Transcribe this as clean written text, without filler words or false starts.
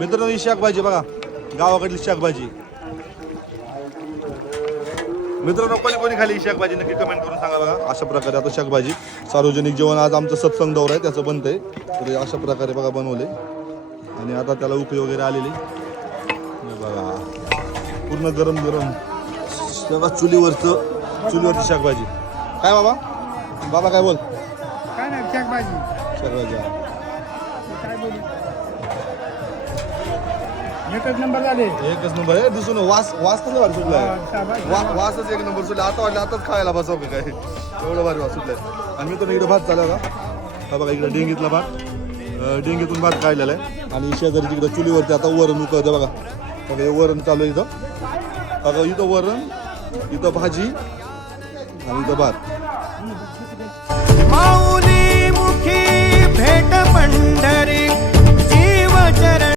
मित्रांनो ही शाकभाजी बघा, गावाकडली शाकभाजी. मित्रांनो कोणी कोणी खाली ही शाकभाजी नक्की कमेंट करून सांगा बघा. अशा प्रकारे आता शाकभाजी सार्वजनिक जेवण आज आमचं सत्संग दौरा आहे त्याचं बनतंय. तर अशा प्रकारे बघा बनवले आणि आता त्याला उकळी वगैरे आलेली बघा. पूर्ण गरम गरम तेव्हा चुलीवरची शाकभाजी. काय बाबा बाबा काय बोल? काय नाही शाकभाजी काय बोलू, एकच नंबर झाले. एकच नंबर आहे. दिसून वास कसं भारी सुटलाय. वासच एक नंबर सुटला. आता वाटलं आताच खायला बसाव का काय, एवढं भारी वास सुटलाय. आणि मी तर इकडे भात चालला का बघा, इकडे डेंगीतला भात, डेंगीतून भात काढलेला आहे. आणि शेजारी तिकडे चुलीवरती आता वरण उकळतं बघा. बघा हे वरण चालू आहे इथं. बघा इथं वरण, इथं भाजी आणि इथं भात. माऊली मुखी भेट पंढरी जीव चरण